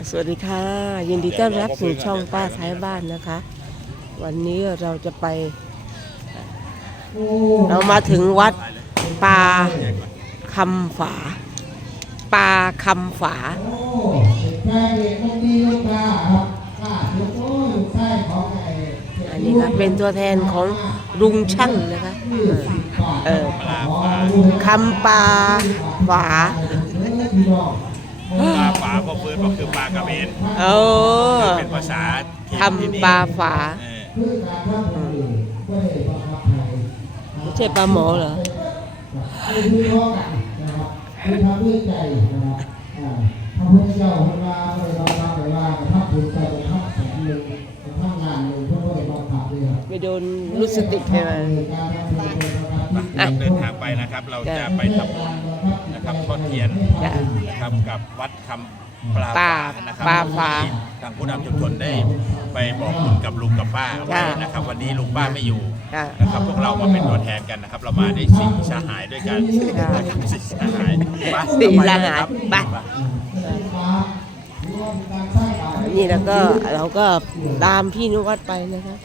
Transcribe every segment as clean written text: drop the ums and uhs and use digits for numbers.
สวัสดีค่ะยินดีต้อนรับสู่ช่องป้าท้ายบ้านนะคะ วันนี้เราจะไปเรามาถึงวัดปาคำฝาปาคำฝาอันนี้ครับเป็นตัวแทนของลุงช่างนะคะคำปาฝาปลาฝาพอฟื้นก็คือปลากระเบนเป็นภาษาทำปลาฝาไม่ใช่ปลาหมอเหรอไม่โดนลูกสติกใช่ไหมเดินทางไปนะครับเราจะไปทำบุญนะครับทอดเทียนนะครับกับวัดคำปลานะครับทางผู้นำชุมชนได้ไปบอกบุญกับลุงกับป้าไว้นะครับวันนี้ลุงป้าไม่อยู่นะครับพวกเรามาเป็นตัวแทนกันนะครับเรามาได้สี่สหายด้วยกันสี่สหายไปนี่แล้วก็เราก็ตามพี่นุวัฒน์ไปนะครับ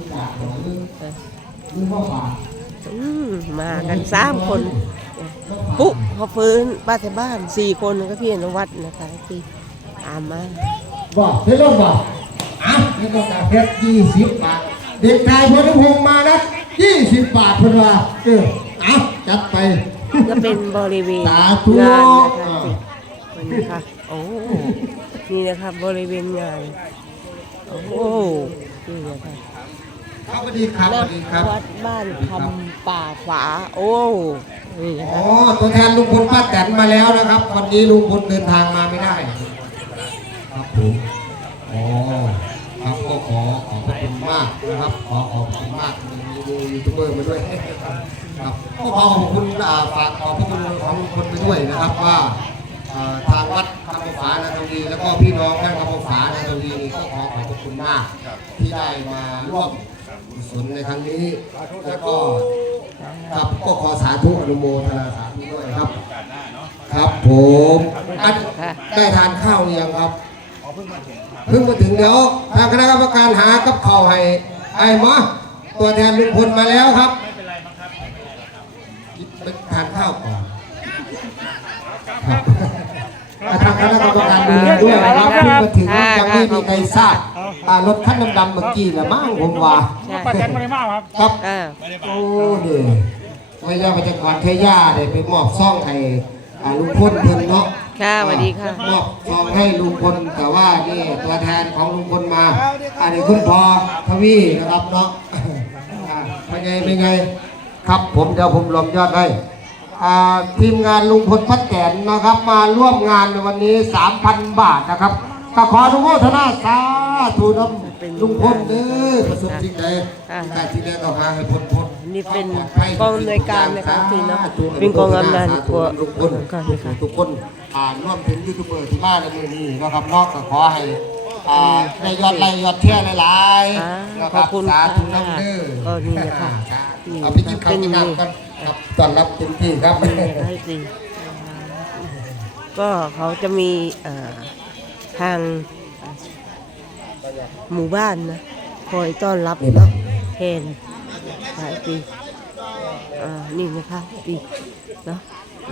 มากัน3 คนปุ๊บพอฟื้นป้าที่บ้าน4 คนก็พี่นุวัฒน์นะคะที่ตามมาบอกเรื่องบอกนี่ก็เพชร20 บาทเด็กชายพลพงษ์มานะ20 บาทเพื่อนว่าจัดไปก็เป็นบริเวณงานนะคะวันนี้ค่ะโอ้นี่นะครับบริเวณงานโอ้นี่นะคะสวัสดีครับวัดบ้านคำป่าฝาโอ้นี่นะครับตัวแทนลุงพลป้าแตนมาแล้วนะครับวันนี้ลุงพลเดินทางมาไม่ได้ครับผมครับก็ขอบคุณมากนะครับขอบคุณมากมียูทูบเบอร์มาด้วยครับก็ขอบคุณฝากขอบคุณของลุงพลไปด้วยนะครับว่าทางวัดคำฝานาทวีแล้วก็พี่น้องท่านคำฝานาทวีก็ขอบคุณมากที่ได้มาร่วมกุศลในครั้งนี้แล้วก็ครับก็ขอสาธุอนุโมทนาสาธุด้วยครับครับผมได้ทานข้าวหรือยังครับเพิ่งมาถึงเดี๋ยวทางคณะกรรมการหากับข้าวให้ไอ้หมอตัวแทนลุงพลมาแล้วครับทานข้าวก่อนทางคณะกรรมการดูด้วยนะครับเพิ่งมาถึงยังไม่มีใครทราบรถคันดำๆเมื่อกี้นะมั่งผมว่าป้าแตนไม่ได้มาครับโอ้ดีวิทยาประจักษ์เทย่าได้ไปมอบซ่องให้ลุงพลเพิ่นเนาะค่ะสวัสดีค่ะมอบซองให้ลุงพลแต่ว่านี่ตัวแทนของลุงพลมาอันนี้คุณพ่อทวีนะครับเนาะเป็นไงครับผมเดี๋ยวผมรวมยอดให้ทีมงานลุงพลป้าแตนนะครับมาร่วมงานในวันนี้ 3,000 บาทนะครับก็ขออนุโมทนาสาธุนำลุงพลเด้อประสบสิ่งใดการที่ได้ก็มาให้พ้นนี่เป็นกองอำนวยการนะครับพี่เนาะเป็นกองอำนวยการของลุงพลกันนะคะทุกคนร่วมถึงยูทูบเบอร์ที่มาในมือนี้นะครับนอกก็ขอให้ได้ยอดไลค์ยอดแชร์หลายๆขอบคุณสาธุนำเด้อก็นี่นะคะเอาไปกินข้าวกินน้ำกันครับต้อนรับเต็มที่ครับให้จริงก็เขาจะมีทางหมู่บ้านนะคอยต้อนรับเนาะแทนหลายปีนี่นะคะดีเนาะ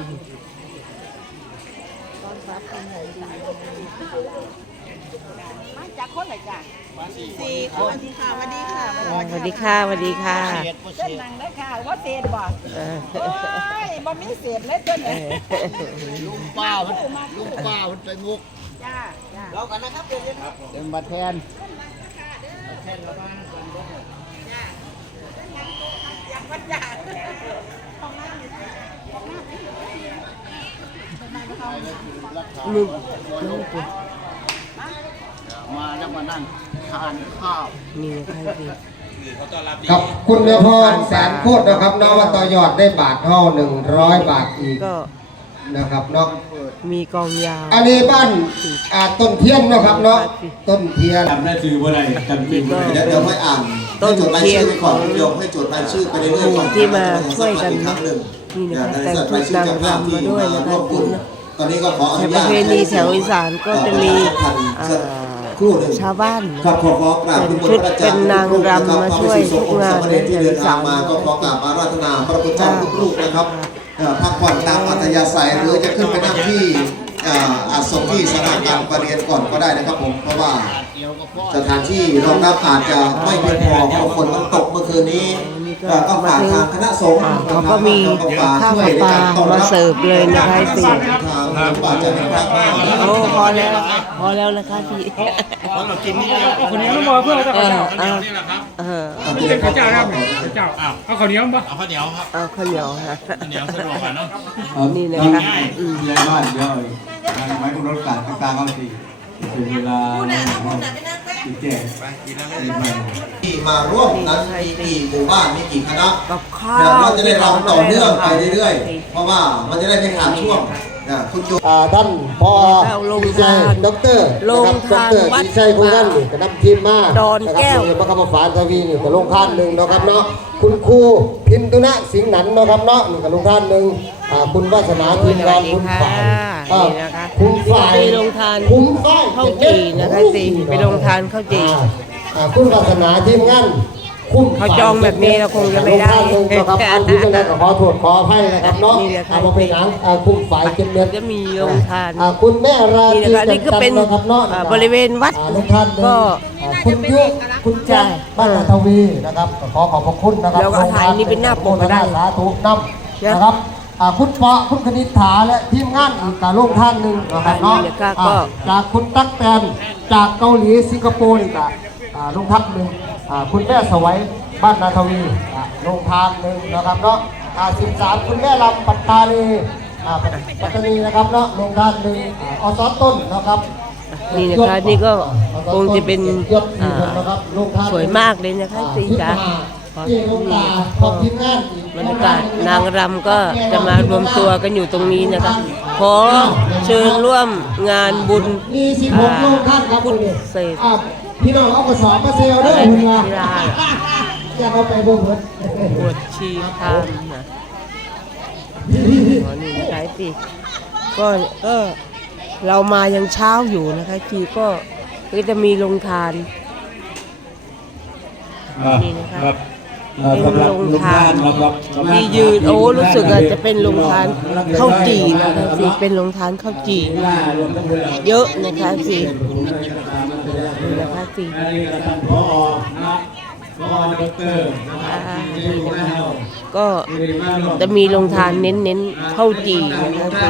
มาจากคนไหนจ้ะ4 คนค่ะสวัสดีค่ะสวัสดีค่ะสวัสดีค่ะเจ้านังได้ค่ะว่าเศษบ่บ่มีเศษเลยเจ้าเนี่ยลุงป้ามันไปงุกจ้าเรากันนะครับเป็นบัตรแทนมาแล้วมานั่งทานข้าวนี่ใครดีครับคุณเนื้อพรแสนโคตรนะครับน้องว่าต่อยอดได้บาทเท่า100 บาทอีกนะครับเนาะมีกองยาวอันนี้บ้านต้นเทียนนะครับเนาะต้นเทียนจำได้คือว่าอะไรจำชื่อว่าเดี๋ยวไม่อ่านต้นเทียนก่อนยกให้จดรายชื่อไปเรื่อยๆก่อนที่มาช่วยกันนี่นะครับแต่งชุดนางรำมาด้วยนะครับคุณตอนนี้ก็ขออแต่นุประญาตเพณีแถวอีสานก็จะมีครู่หนึ่งชาวบ้านครับขอกราบคุณชุดเป็นนางรำมาช่วยทุกงานในที่เดินทางมาก็ขอกราบอาราธนาพระพุทธเจ้าทุกรูปนะครับพักผ่อนตามอัธยาศัยหรือจะขึ้นไปนั่งที่อาสมที่สถานการประเรียนก่อนก็ได้นะครับผมเพราะว่าสถานที่รองรับอาจจะไม่เพียงพอเพราะฝนมันตกเมื่อคืนนี้ก็ฝากทางคณะสงฆ์เขาก็มีข้าวปลามาเสิร์ฟเลยนะคะสิทางป่าจะมีภาคบ้านโอ้พอแล้วนะคะพี่เรากินนี่คนนี้ต้องบอกเพื่อจะเอข้าวอเหนียวเออนี่เป็นข้าวเจ้าครับข้าวเจ้าเอาข้าวเหนียวป่ะเอาข้าวเหนียวครับเอาข้าวเหนียวฮะข้าวเหนียวสะดวกกว่าเนาะนี่นะคะยายบ้านเดี๋ยวไม้กำหนดการต่างๆเอาสิถึงเวลาติดแจ้งไปกินแล้วที่มาร่วมนั้นมีกี่หมู่บ้านมีกี่คณะกับข้าเดี๋ยววเราจะได้รำต่อเนื่องไปเรื่อยๆ เพราะว่ามันจะได้ไม่ขาดช่วงคุณโยท่านพอดีใจด็อกเตอร์นะครับด็อกเตอร์ดีใจพวกนั้นก็นำทีมมาดอนแก้วพระคำฝานทวีนี่ก็ลงท่านหนึ่งนะครับเนาะคุณครูพินตุนะสิงห์หนันนะครับเนาะนี่ก็ลงท่านหนึ่งคุณวาสนาทีมงานคุณฝ่ายนี่นะคะคุณฝ่ายไปลงทานคุณฝ่ายข้าวจี่นะคะสิไปลงทานข้าวจี่คุณวาสนาทีมงานคุ้มเขาจองแบบนี้เราคงจะไม่ได้นะครับอันนี้ก็ได้ขอโทษขออภัยนะครับเนาะนี่แหละค่ะเอาไปหนังคุ้มฝ่ายเก็บเงินจะมีโรงทานคุณแม่ราตนี่รีนะคะนี่ก็เป็นนะครับเนาะบริเวณวัดลงท่านก็คุณยุคุณแจ้งบ้านนาทวีนะครับขอขอบพระคุณนะครับแล้วก็ถ่ายนี่เป็นหน้าปกก็ได้สาธุนำนะครับคุณปอคุณคณิษฐาและทีมงานอีกการลงท่านหนึ่งนะครับเนาะนี่ก็จากคุณตั๊กแตนจากเกาหลีสิงคโปร์อีกลงทักหนึ่งคุณแม่สวัยบ้านนาทวีลงทานหนึ่งนะครับเนาะ13คุณแม่ลำปัตตานีปัตตานีนะครับเนาะลงทานหนึ่งอสต้นนะครับนี่นะคะนี่ก็คงจะเป็นสวยมากเลยนะคะสีจ๋าบรรยากาศนางรำก็จะมารวมตัวกันอยู่ตรงนี้นะคะขอเชิญร่วมงานบุญมี16โลกท่านครับพุทธเศษพี่น้องเอากระสอบมาเซลด้วยคุณว่ากีฬาอยากเอาไปบ่หมดบวชชีพรามนะอ๋อนี่นะคะสิก็เรามายังเช้าอยู่นะคะทีก็จะมีโรงทานนี่นะคะเป็นโรงทานที่ยืนโอ้รู้สึกอาจจะเป็นโรงทานข้าวจี่นะคะสิเป็นโรงทานข้าวจี่เยอะนะคะสินี่นะคะสิท่านผอนะผอดอกเตอร์นี่นะครับก็จะมีโรงทานเน้นข้าวจี่นะคะสิ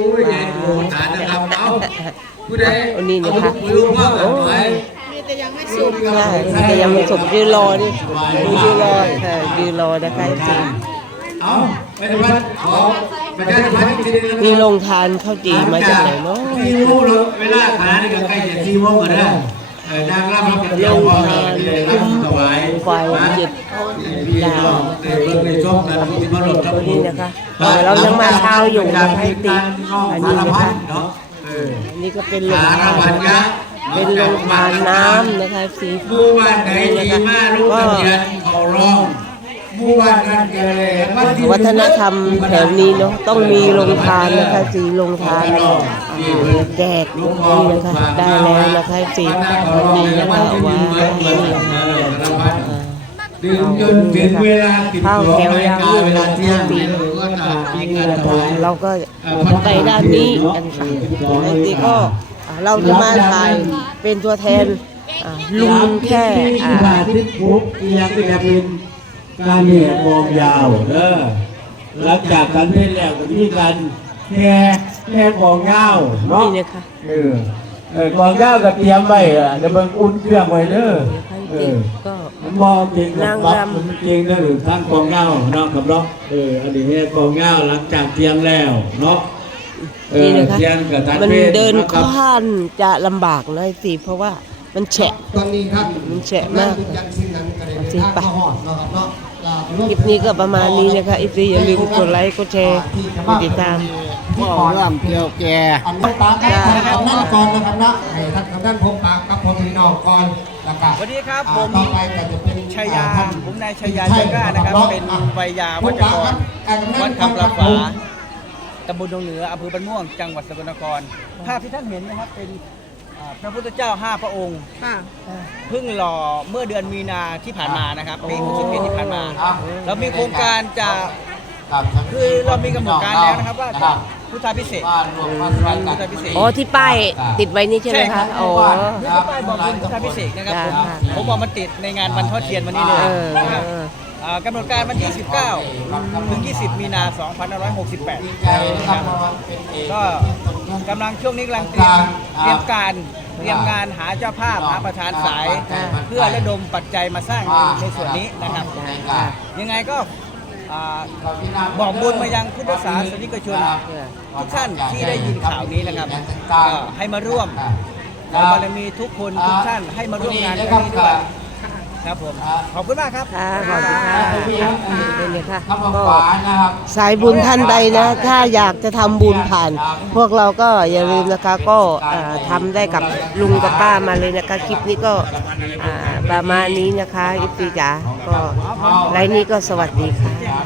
อันนี้นะคะโอ้แต่ยังไม่สุกใช่แต่ยังไม่สุกยืนรอดิยืนรอค่ะยืนรอนะคะสิเอาไปทำบ้านขอไปได้ทำบ้านที่นี่มีโรงทานข้าวจี่มาจากไหนเนาะที่รู้เลยเวลาขายนี่ก็ใกล้จะที่วงกันแล้วนางรับรับเดียวพอเลยรับถวายไฟหยุดพี่น้องในช่วงนั้นที่มาหลบตัวนี้นะคะเรายังมาเช้าอยู่นะคะติอันนี้นะคะอันนี้ก็เป็นโรงทานนะคะเป็นโรงทานน้ำนะคะสีหมู่บ้านไหนดีมากรู้ทะเบียนเขาร้องหมู่บ้านนั้นเกิดเลยวัฒนธรรมแถวนี้เนาะต้องมีโรงทานนะคะสีโรงทานแจกนี่นะคะได้แล้วนะคะสีนี่นะคะเอาไว้นี่นะคะดึงจนถึงเวลาติดเข้าตัวแถวไม่ยาวกายืเวดลาเที่ยงสีก็ตัดปีกันถวายเราก็ไปด้านนี้กันค่ะไอ้ตีก็เราจะมาถ่ายเป็นตัวแทนลุงแค่ผ่านทิศพุกเอียงก็จะเป็นการเหนี่ยมองยาวหลังจากการเล่นแล้วก็มีการแค่กองยาวเนาะนี่นะคะกองยาวก็เตรียมไว้เดี๋ยวมันอุ่นเครื่องไว้เด้อก็มันมองจริงกับมันจริงนะหรือทั้งกองเงาเนาะกับเนาะอันนี้เนี่ยกองเงาหลังจากเตียงแล้วเนาะนี่นะคะเตียงกับทางมันเพศเดินครับข้ามจะลำบากนะสิเพราะว่ามันแฉะตอนนี้ท่านมันแฉะมากยังสิ่งนั้นก็ได้ทางมาหอดนะครับเนาะคลิปนี้ก็ประมาณนี้นะคะอีซีอย่าลืมกดไลค์กดแชร์กดติดตามที่ก่อนเรื่องเกี่ยวแก่อันนั้นตาท่านกำนันก่อนนะครับนะให้ท่านกำนันพบปากกับพ่อพี่น้องก่อนแล้วก็สวัสดีครับผมต่อไปก็จะเป็นชัยยาท่านผมนายชัยยาเจ้าก้านะครับเป็นวัยยาวัจกรวัดคำประฝาตำบลดงเหนืออำเภอบ้านม่วงจังหวัดสกลนครภาพที่ท่านเห็นนะครับเป็นพระพุทธเจ้า5 พระองค์เพิ่งหล่อเมื่อเดือนมีนาที่ผ่านมานะครับปี61ที่ผ่านมาเรามีโครงการจะคือเรามีกำหนดการแล้วนะครับว่าจะพุทธาพิเศษกพุทธาพิเศษกอ๋อที่ป้ายติดไว้นี่ใช่ไหมคะอ๋อนี่คือป้ายบอกบุญพุทธาพิเศษกนะครับผมค่ะผมเอามาติดในงานวันทอดเทียนวันนี้เลยนะครับ กำหนดการวันที่ 19 ถึง 20 มีนา 2568 นะครับก็กำลังช่วงนี้กำลังเตรียมงานหาเจ้าภาพหาประธานสาย เพื่อระดมปัจจัยมาสร้างในส่วนนี้นะครับ ยังไงก็บอกบุญมายังพุทธศาสนิกชนทุกท่านที่ได้ยินข่าวนี้นะครับก็ให้มาร่วมขอบารมีทุกคนทุกท่านให้มาร่วมงานครั้งนี้ด้วยครับผมขอบคุณมากครับค่ะขอบคุณค่ะเป็นเลยค่ะก็สายบุญท่านใดนะ ถ้าอยากจะทำบุญผ่าน พวกเราก็อย่าลืมนะคะก็ทำได้กับลุงกับป้ามาเลยนะคะคลิปนี้ก็ประมาณนี้นะคะอิปตีจ๋าก็ไลน์นี้ก็สวัสดีค่ะ